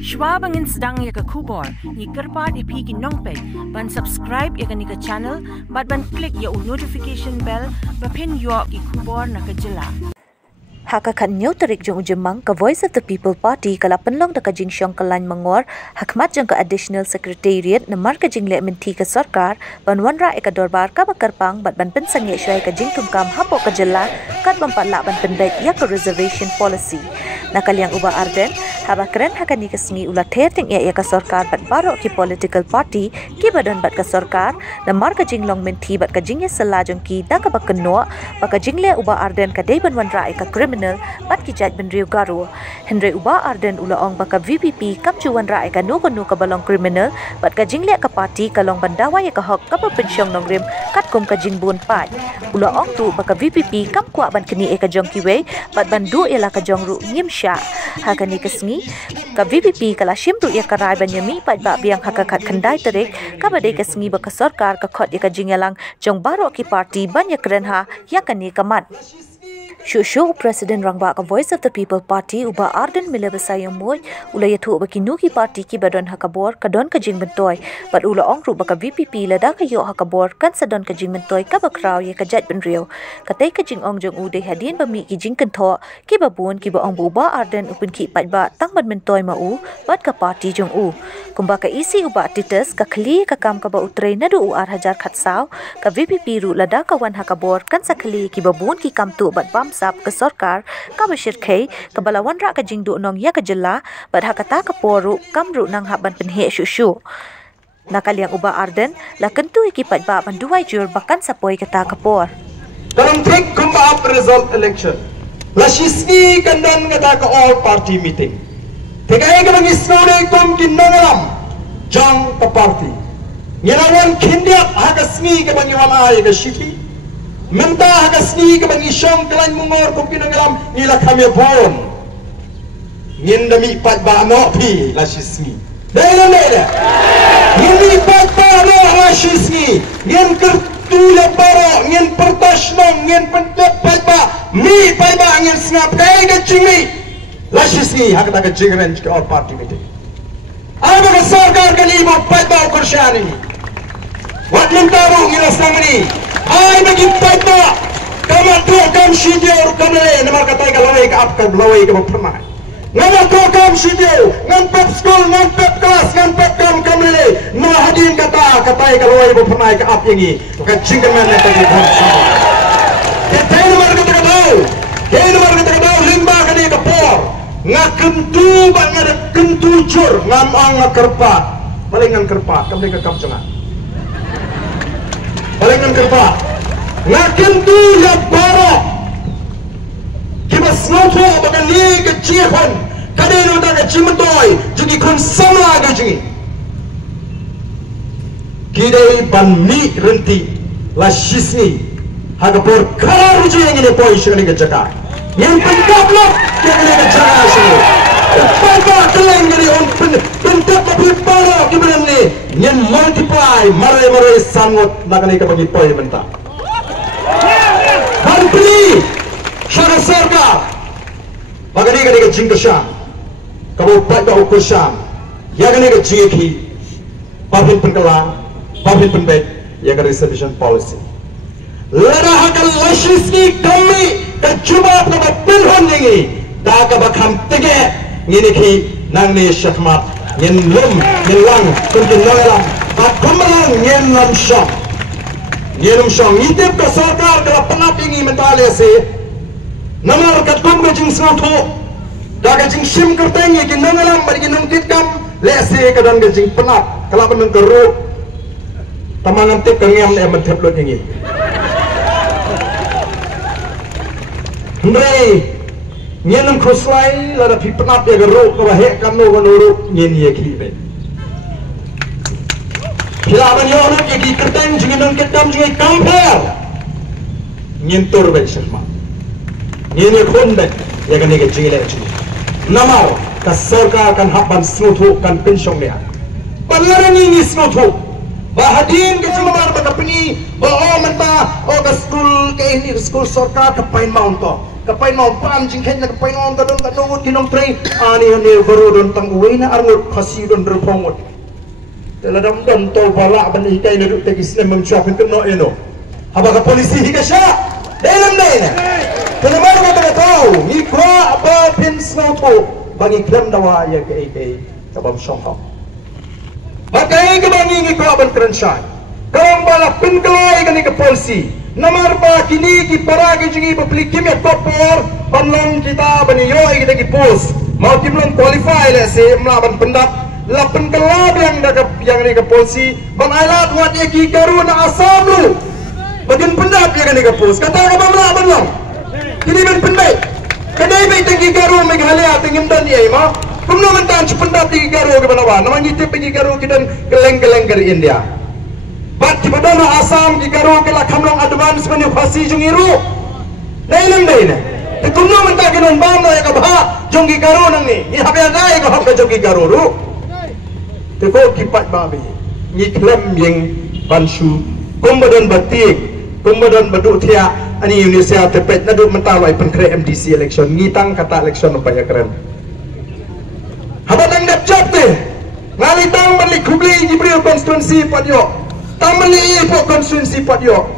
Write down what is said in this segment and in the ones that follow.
Shwa bangin sedang ya ke kubor, ni kerpat ipi ki nongpet, ban subscribe ya ke ni ke channel, ban klik ya notification bell, bapin yo ki kubor na ke jela. Haka kan nyau tarik jong ujemang ke Voice of the People Party kala penlong da kajing syong kelan mengor hakmat jong ke additional secretariat namar kajing le menti ke sarkar ban wanra eka dorbar ka bakarpang bat ban pensang ye syai kajing tungkam hapo ke jela kat bampatla ban pendek ya ke reservation policy nakal yang uba arden haba keren haka ni kesngi ula terting ya ke sarkar bat barok ki political party ki badan bat ke sarkar namar kajing long menti bat kajing ye sela jong ki da ka bakenno bakajing le uba arden kadai ban wanra eka criminal bat kijat ben Rio Garo Henry Uba Arden ulaong baka VPP kapcuan ra ka no ka balong criminal bat ka jingle ka party kalong bandawa ya ka hok ka pensyong nongrim kat kom ka jingbun pat ulaong tu baka VPP kam kwa ban kini ka jong kiwe bat bandu ela ka jong ru ngimsha hakani kesngi ka VPP kala shimru ya ka rai ban yami pat ba biang hakakat kandai terik ka badai kesngi baka sarkar ka khot ya ka jingelang jong baro ki party ban ya kren ha ya kani kamat Shushu President Rangba ka Voice of the People Party uba Arden mila besayang moy ula yathu baki nuki party ki badon hakabor kadon ka jing bentoy bat ula ong ru baka VPP lada ka yo hakabor kan sadon ka jing bentoy ka bakraw ye ka jat ben rio katay ka jing ong jong u de hadin bami ki jing kentho ki babun ki ba ong uba Arden upin ki pat ba tang ban bentoy ma u bat ka party jong u kumba ka isi uba titus ka khli ka kam ka ba utrei na du ar hajar khatsaw ka VPP ru lada ka wan hakabor kan sa khli ki babun ki kam tu bat bam sap ke sarkar ka bashir khay ka balawan ra ka jingdu nong ya ka jela bad hakata ka poru kamru nang haban penhe shushu nakal yang uba Arden la kentu ikipat ba banduai jur bakan sapoy kata kapor dalam trik kumba up result election la shisni kandan kata ka all party meeting tegay ka nang isnore kum kinnalam jang pa party ngirawan kindiak hagasngi ka banyawan ay ka shiti Mentah hagasni ke bagi syong kelan mungor kumpi nanggalam ila kami bon. Ngin demi pat ba mo pi la shisni. Dela. Ngin mi pat ba mo la shisni. Ngin kertu le baro ngin pertas nong ngin pentep pat ba mi pat ba ngin snap kai ke cimi. La shisni hakata ke jingren ke all party meeting. Aba ke sarkar ke limo pat ba kursyani. Wat mintaru ngin aslamani. Ay bagi paita kamat tu kam sidio kamle nama katai kalawai ka ap ka blawai ka pernah nama tu kam sidio ngan pep school ngan pep kelas ngan pep kam kamle no hadin kata katai kalawai ka pernah ka ap yangi ka cinggaman na tadi bangsa katai nomor kita tahu limba kani ka por ngakentu ba ngada kentu jur ngam ang kerpa palingan kerpa kamle ka kapjangan palingan kerpa ngakin tu ya barok kita snoto bagan li ke cihon kadeno da ke cimentoy jadi kon sama ga jadi kidai ban mi renti la shisni haga por karar je ngene poy shani ke jaka yang pendaplo ngene ke jaka shani papa keleng ngene on pendap tapi paro kiberan ni nyen multiply mare sangot nakani ke bagi poy mentah Bantri syara sarkar bagani ka jing syam kabo pat ba ko syam ya gani ka jiki babin penkelang babin penbet ya ka reservation policy lara hakal lashisni kami ka juma pa pilhon ningi da ka bakam tege ngini ki nang ni syakmat ngin lum ngin lang kuntin noelam bat kumalang ngin lam syam Yenum syong ngitip ke sarkar kala penat ingi mentale se namar kat kum ke jing snatu da ke jing sim kertengi ki nangalam bari nang titkam lese ke dan ke jing penat kala penang keru tamangan tip kengem ne mentep lot ingi Andre nyenum khuslai la da pi penat ya keru ko he kam no gonuru nyen ye klibe Hilaban yono ke di kerteng jingan ketam jingan kampel nyentur ben syahma nyene khonde ya kan ke jingan le namar ka sarkar kan haban snotu kan pensyong dia pangaran ini snotu bahadin ke cuma ba ka pini ba o menta o ka school ke ini school sarkar ka pain mount kapay no pam jing khen na kapay no ka don ka nungut kinong train ani ne baru don tang uwi na arngut khasi don repongut teladam don tol bala ban ikai na duk tegis na memchuapin keno eno haba ka polisi higa sya dalam na kenamar ka ta tau ni kwa ba pin snow to bagi klem dawa ya ke kabam shong bagai ke bangi ni ko ban krenshai kang bala pin kelai kan ke polisi namar ba kini ki para ki jingi public kim ya kopor banlong kita bani yo kita ki pos mau kim long qualify le se mlaban pendat la pin kelab yang ni ke polisi ban ailat wat ye ki garu na asam lu bagin pendat ya kan ke pos kata ka mlaban long kini ban pendai kadai bai tengi garu meghalaya tengim dan ye ma kumno mentan cependat di garu ke banawan namanya te pergi garu kita geleng-geleng dari India bat di badana asam di garu ke la kamlong advance menu khasi jungiru dalam daina te kumno mentan kenon bam ya ka bha jongi garu nang ni habe dai ka hab jongi garu ru te ko kipat babi ni klem yang bansu kumbadan batik kumbadan badu thia ani Indonesia tepet nadu mentalai penkre MDC election ngitang kata election apa ya keren habang dapjap te ngali tang balik kubli Jibril konstituensi patyo tang balik po konstituensi patyo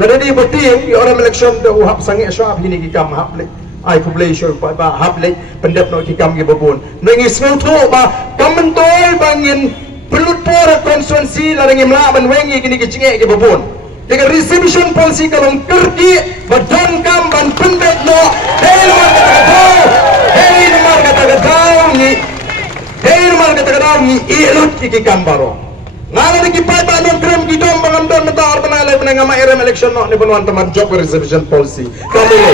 nada di beting di orang election de uhap sangi syab hini kikam haplek ai kubli syur pa ba haplek pendap no kikam ge babon nengi snoto ba kamentoi bangin pelut por konstituensi la nengi mlaban wengi kini kicingek ge babon dengan reservation policy kalong kerdi badan kam ban pendek no hei nomor kata-kata ni ilut iki kambaro ngala ni kipai ba non krem gidom bangam don metar banalai penengama RM election no ni penuan teman job reservation policy kami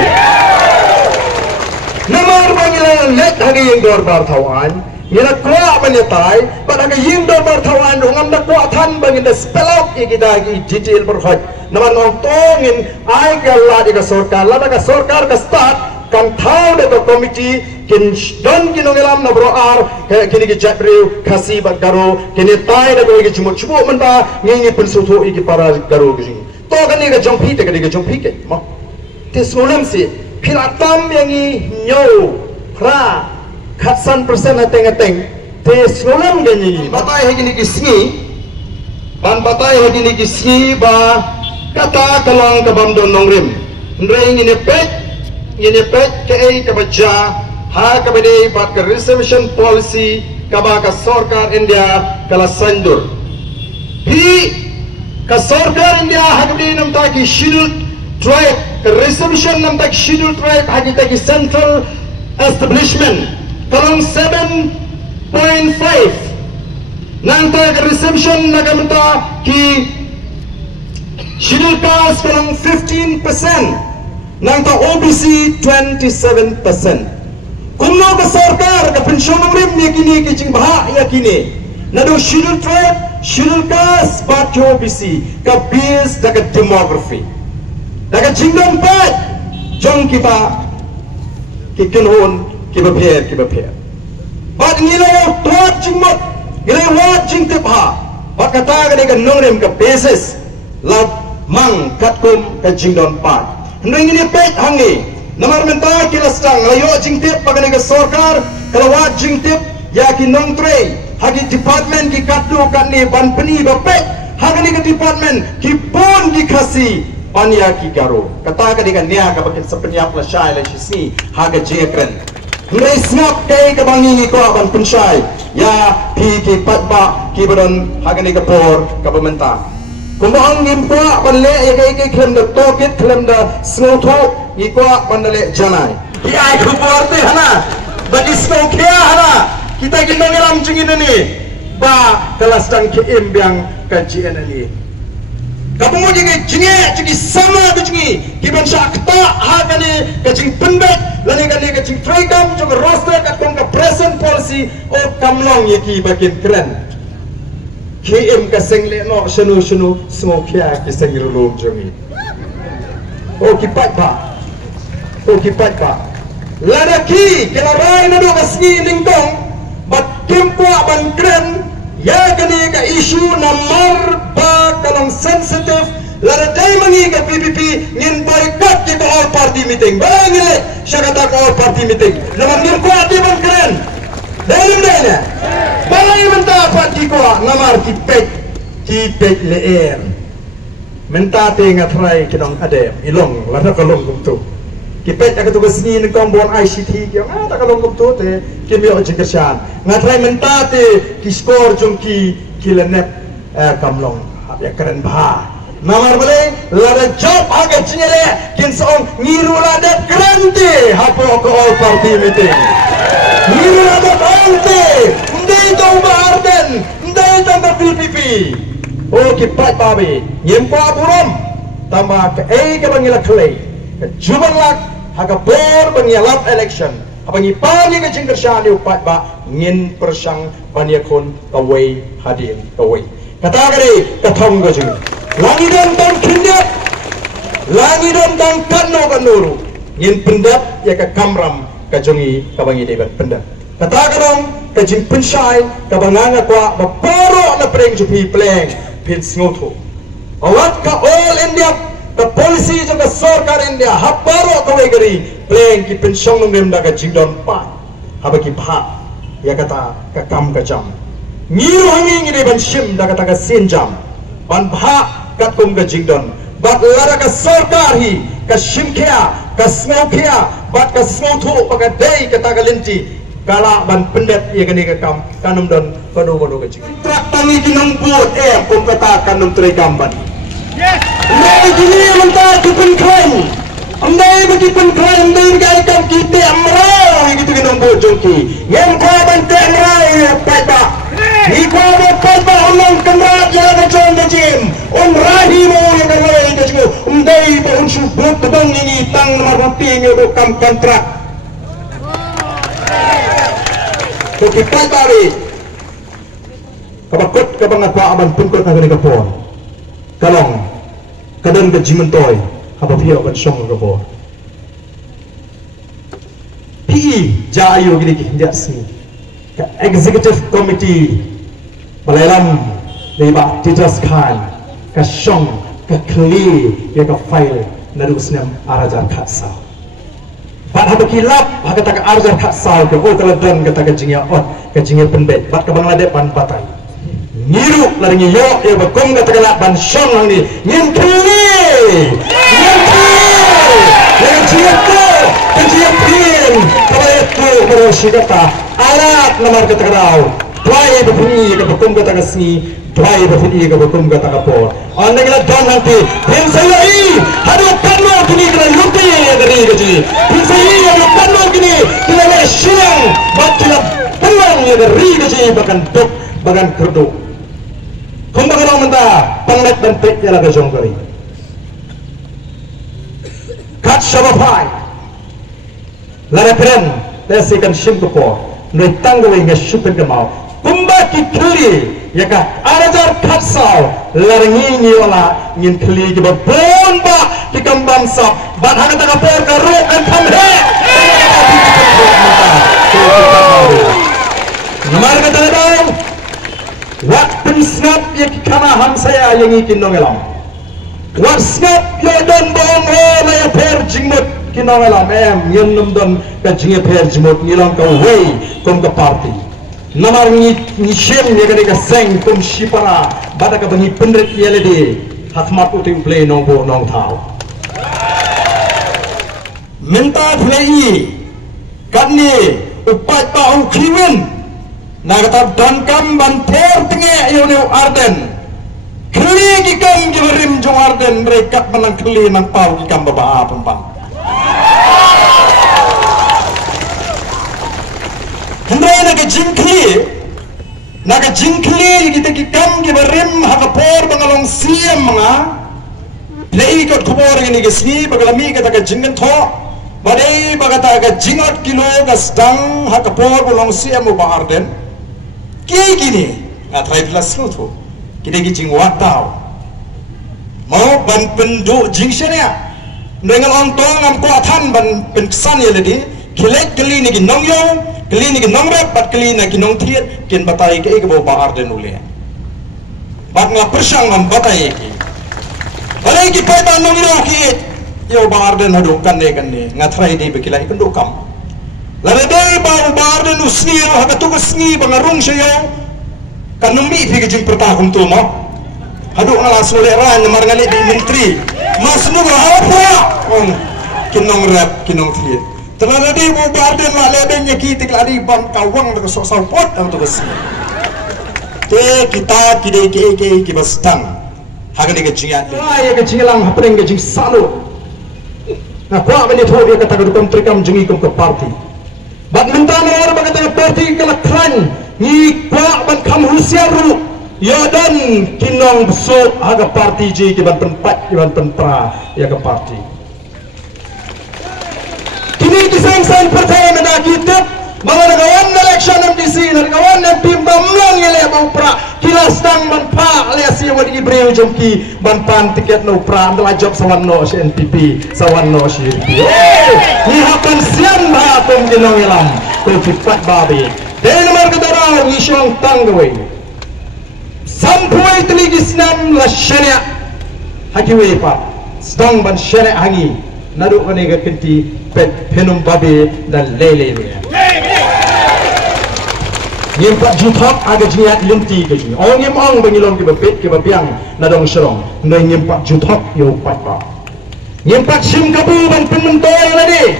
nomor bangila net hagi yang dor bar tawan Yana kuat menyetai, pada yang dor bertawan dengan dah kuatan bangin dah spell out iki dah detail berhad. Naman nongtongin, ay kalau di kesorkar, lada kesorkar ke start, kan tahu dekat komiti, kin don kinongelam na broar, kini kita jadriu kasih bagaro, kini tay dekat iki cumut menda, ngingi pensutu iki para garo kini. Toh kan ini kejampi, dekat ini kejampi ke, mah. Tesulam si, pilatam yang ini nyo, pra. Khatsan persen ateng te sulam gani batai hegi ni kisni ban batai hegi ni kisni ba kata kalong ke bandon nongrim ndreng ini pet ke ai ke baja ha ke bede bat ke reservation policy ka ba ka sarkar India kala sandur hi ka sarkar India ha ke bede nam ta ki scheduled tribe ke reservation nam ta ki scheduled tribe ha ki ta ki central establishment kalong 7.5 nanta reception nagamta ki schedule caste kalong 15% nanta OBC 27% kumno ka sarkar ka pensyon rim ni kini kiching baha ya kini nado schedule tribe schedule caste bat OBC ka based daga demography daga jingdom pat jong kita kikinhon kiba pher bat ngilay tuat jingmot ngilay wat jing tipha bat kata ga nongrem ka basis lab mang katkum ka jingdon pat ndeng ini pet hangi namar menta kilastang layo jing tip pagani ka sarkar kala wat jing tip ya ki nongtre hagi department ki katdu kan ni ban pani ba pet hagi ka department ki pon ki khasi pania ki garo kata ga nia ka bakin sepenyak la shai la sisi haga jekren Ngai snap kay kabangi ni ko aban pensai ya pi ki patba ki badan hagani kapor kabamenta kumbang ngimpo banle ya kay klem da tokit klem da snotho ni ko bandale janai ki ai kupor te hana bagi snow kya hana kita kinong ram jingin ni ba kelas dan ke imbyang kajian ni kapung jinge jingi sama jingi kiban syakta hagani kajing pendet lani kani kacing trigam juga roster katong ka present policy o kamlong yaki bakin keren KM kaseng le no shunu semua kia kiseng rulum jongi o kipat pa ladaki kelarai nado kasni lingkong bat kimpo ban keren ya kani ka isu namar ba kalong sensitive Lara day mangi ka PPP ngin boycott kita all party meeting. Balangile siya kata ko all party meeting. Naman ngin ko ati man keren. Dahil na. Balay menta party ko ngamar kipek leer. Mentate ngatray kinong adem ilong lara kalong kumtu. Kipek agak tugas ni nengkombon ICT kyo tak kalong kumtu te kimyo jingkasyan. Ngatray mentate kiskor jongki kilenep kamlong. Ya keren bah. Namar boleh lada job agak cingere kin seong ngiru lada kerante hapo ke all party meeting. Ngiru lada kerante ndai tau Arden ndai tau PPP. Oh kipat babi nyempa buram tambah ke ke bangila klei ke juban lak haga bor bangila election abangi pani ke jingkershan upat ba ngin persang banyakon kawai hadir kawai kata kare kathong ga jing langi dan tang kindat langi dan tang kanno kanuru ngin pendap ya ka kamram ka jongi ka bangi debat pendap kata karong ka jing pensai ka banganga kwa baporo na preng jupi pleng pin sngoto awat ka all India ka policy jo ka sarkar India haparo ka wegari pleng ki pensong ngem da ka jingdon pa habaki pha ya kata ka kam ka jam ngiru hangi ngi ban shim da kata ka sin jam ban pha kat kum ka jingdon bat lara ka sarkar hi ka shimkhia ka smokhia bat ka smoto pa ka dei kata ka linti kala ban pendet ia kini kekam kanum don kono kecil. Trak tangi kinong buat kum kata kanum teri kamban. Ndai kini mentah kipun klaim. Ndai bagi pun klaim ndai gai kam kita amrau gitu kinong buat jongki. Ngem ko ban te amrai paiba. Ni ko ban paiba ulong kamra jalan jong jim. Rahi mo yang kalai kecil. Ndai ba unsur buat bang ini tang nomor rupi nyodo kam kontrak. Kipai bari kabakot kabang apa aban pungkot na ganing kapon kalong kadan ka jimentoy habapio kan song kapon PE jayo gini ki jasmi ka executive committee balailam leba titras khan ka song ka kli ya ka file na rusnam arajar khatsa bat habaki lap hakata ka arjar khat saw ke o taladan kata ka jingya ot ka jingya pendet bat ka banglade ban patai niru laringi yo e bakom kata ka ban shong ang ni ngin kli ya jingya ko ka jingya pin kabay to boroshi kata alat namar kata ka raw dwai bapuni ka bakom kata ka sni dwai bapuni ka bakom kata ka por ande gila don nanti hin sayai hadu kanno kini kala luti dari gaji hin sayai hadu kanno kini kila le shirang batla pelang ya dari gaji bahkan dok bahkan kerdo kumbaga orang menta panglet dan pek ya laga jongkari kat shabafai lara peren lesikan shimkopor noi tanggawai nga syupen kamau kumbaki kiri ya ka arajar khatsau larangi nyola ngin kli ke babon ba ki kambam sap bat hanga ta por ka ro kan tham he namar ka tanadang wat pensnap ya ki kana ham saya yang ikin nongelam wat snap yo don bong ho la ya per jingmut kinongelam yen num don ka jinge per jingmut ngilang ka wei kom ka party namar ni shem ni gani ka seng kum shipara bada ka bangi pendret yelede hatmat uting play nong bo nong thau menta play kadni upat pa ong kriwen nagata dan kam ban ter tenge yone Arden kli ki kam giberim jong Arden mereka menang kli nang pau ki kam baba pempang hendrai naga jingkli kita ki kam ki berim hakapor bangalong siam mga play kot kubor ini gesni bagalami kata ka jingen tho badai bagata ka jingot kilo gasdang hakapor balong siam ba Arden ki gini atrai plus lutu kita ki jing watau mau ban pendu jingshania dengan ontong am ko athan ban pensan yeledi kilek kli ni ki nongyong kali ni kinong rap, bat kali na kinong tiat, kin batay ka ikaw ba Arden uli. Bat nga persyang ang batay ki. Alai kita tanong ino ki yo barden hadu kan ne ngatrai di bekilai kan dokam. Lalu dai bau barden usni yo haga tugas ni bangarung sayo kan numi fi gejing pertahun tu mo. Hadu ngala soleran mar ngali di menteri. Mas nu apa? Kinong rap kinong tri. Terlalu di bau barden la leben nyaki tiklari bang kawang de sok saupot ang tugas ni. Te kita kidai ke kibastang. Haga ni kecingnya. Ya kecilang hapeng kecing salu. Nah, kuah benda tu dia kata kedukam terikam jengi kum ke parti. Badminton orang berkata parti kelakran. Ni kuah ban kam husiaru. Ya dan kinong besok haga parti ji kiban penpat kiban pentra ya ke parti. Kini disang-sang partai mendak kita. Bawa nagawan election MDC, nagawan tim bamlang yang lebih upra, kilas tang banpa, alias yang wadi ibreu jomki banpan tiket no upra, ambil job sawan no si NPP, sawan no si RP. Ni hapan sian bahatum kinong ilam, kofipat babi. Dan nomor kedua ni siang tanggawai. Sampai teligis nam la syariah hakiwe pa, stang ban syariah hangi, nadu kanega kenti pet penum babi dan lele ni. Nyempak jutak aga jiat linti ke sini. Orang nyempang bangilom ke bepet ke bepiang nadong serong. Ndai nyempak jutak yo patpa. Nyempak sim kabu ban penmentoy lagi.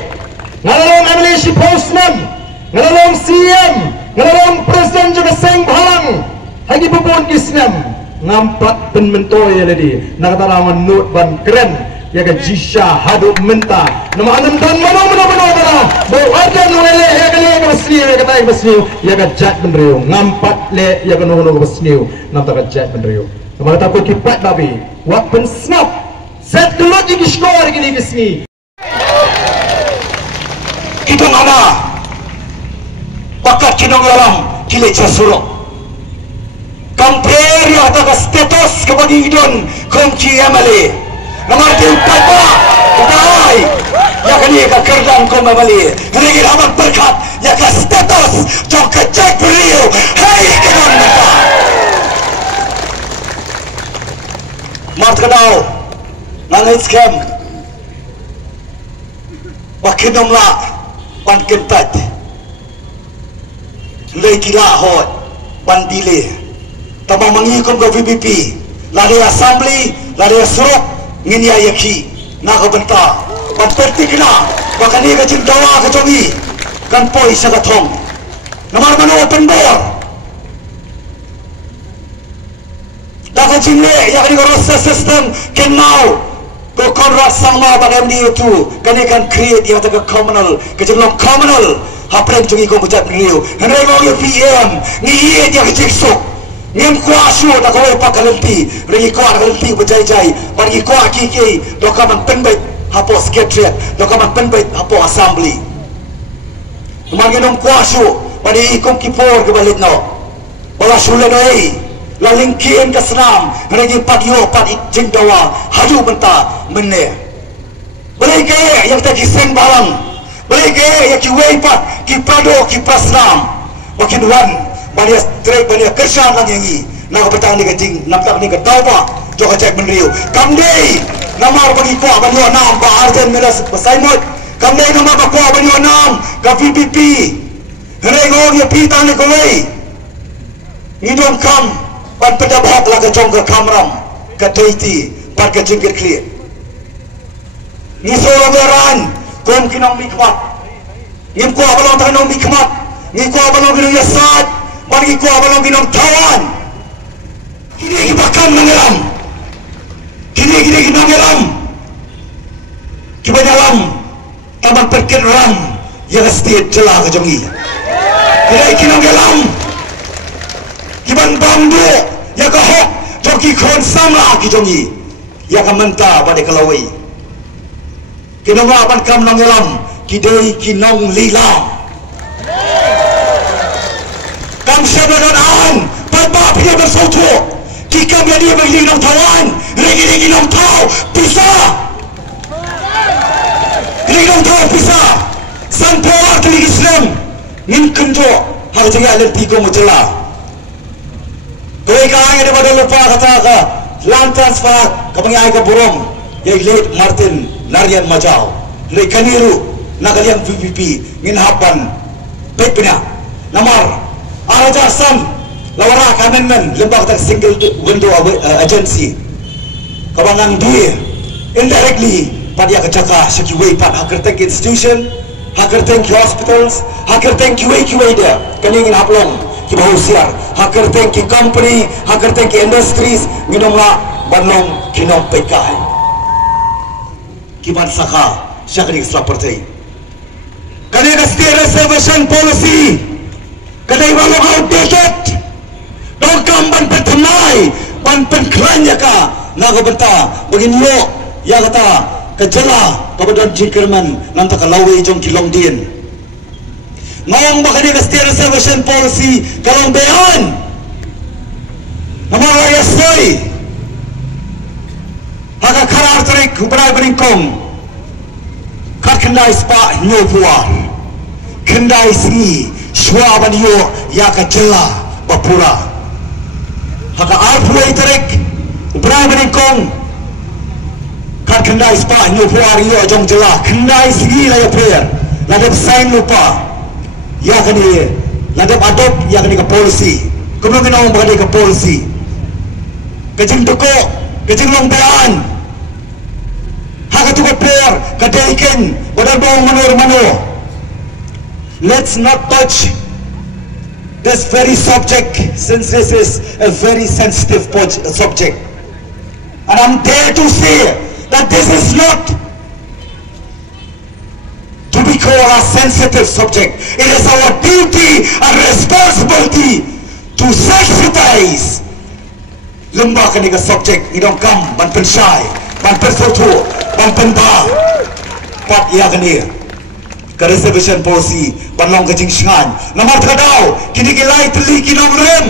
Ngalalong amnesi postman, ngalalong CM, ngalalong presiden juga seng balang. Hagi bubun Islam ngampak penmentoy lagi. Nakatarawan nut ban keren. Ya ke jisha haduk menta nama anam dan mana bawajan wele ya ke le basniu ya ke tai basniu ya ke jat benriu ngampat le ya ke nono basniu nam ta jat benriu nama ta ko kipat babi wak pen snap set kelut di skor gini kesni kita mana bakat kinong alam kile casuro compare ya ta status ke bagi idon komci amale Nomor diempat pak, kedai, ya kan ia kerdan kau membeli, ini amat berkat, ya kan status, jauh kecek beliau, hei kenal mereka. Mat kenal, nangis kem, makin nomlah, pan kentat, lagi lahot, pan dile, tamang mengikum ke VPP, lari assembly, lari suruh. Ngini ayaki nak benta berarti kena bahkan ia kecil dawa kecongi kan poi sagatong nomor mana open door dah kecil le yang di proses sistem kenal ko konrat sama pada MDU tu kan ikan create yang tak communal kejelong communal hapren congi ko buat beliau hendak mau PM ni dia kecil sok Ngem kuasu tak kau lepak kalenti, lagi kuat kalenti berjai-jai, bagi kuat kiki, dokaman penbet hapo sekretariat, dokaman penbet hapo assembly. Kemarin nom kuasu, bagi ikum kipor kebalik no, bala sulen oi, lalingkian ke senam, lagi patio pat jendawa, haju benta mene. Balik yang tak kiseng balang, balik yang kiwei pat, kipado kipasram, makin wan. Bania straight bania kerja lagi ni nak petang ni keting nak tak ni ketawa jauh cek menriu kamdei nama bagi kuah bani enam ba arjen melas saimot kamdei nama ba kuah bani enam ka VPP rengo ye pitang ni koi ni dom kam pan pedabak la ke jong ke kamram ke toiti par ke jingkir clear ni soloberan kom kinong mikmat ni kuah balong tanong mikmat ni kuah balong kinong yasat bagi kuah balong ginom tawan kini bahkan mengelam kini mengelam kiba dalam taman perkir ram yang setiap celah kejongi kini mengelam kiban bambu yang kahok joki kon samla kejongi yang mentah pada kelawai kini mengapan kam mengelam kidai kinong lilang Kam sebadan an, berbab dia berfoto. Kikam dia bagi nong tawan, lagi nong tahu pisah. Lagi nong tahu pisah. Sampai waktu Islam, ngin kenjo harus jaga alat tiga mujalla. Kau ikan yang daripada lupa kata land transfer kabangi ay ka burong yay late Martin Narian Majau le kaniru nagaliang VVP nginhapan pepina namar araja sam lawara amendment lembag tak single window agency kabangang dia indirectly padia kacaka sekiway pan hakertek institution hakertek hospitals hakertek QA dia kaningin haplong ki bahusiar hakertek company hakertek industries nginomla banong kinom pekai ki ban saka syakri seperti kanega state reservation policy kadai walong outdated dong kamban pentemai ban penklanya ka naga benta begini yo ya kata kejela kabadan jikirman nanta kalawi jong kilong din mayang bakani ka state reservation policy kalong behan namara yasoy haka karar tarik ubray beringkong kat kendai spa nyo puar kendai si shwa baniyo ya kejela bapura haka arpuai tarik ubray beringkong kat kendai spa nyo puar yo jong jela kendai sigi la ya prayer ladap sign lupa ya kani ladap adop ya kani ka policy kumno kena ong bagay ka policy kajing tuko kajing long bean haka tuko prayer kadaiken wadal bawang mano. Let's not touch this very subject since this is a very sensitive subject, and I'm there to say that this is not to be called a sensitive subject. It is our duty and responsibility to sensitize lemba kaniga subject. Idong kam ban pensai ban persotu ban penta pat ya kani ka reservation policy banlong ka jingsingan namar kadau kini kilai teli kinong rem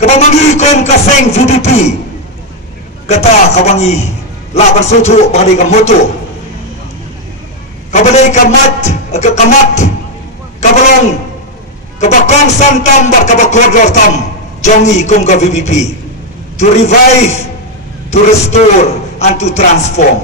kabamangi kom kaseng VDP kata kabangi la persotu bagi ka moto kabalay kamat kabalong kabakong santam bar kabakordor tam jongi kom ka VDP to revive, to restore and to transform.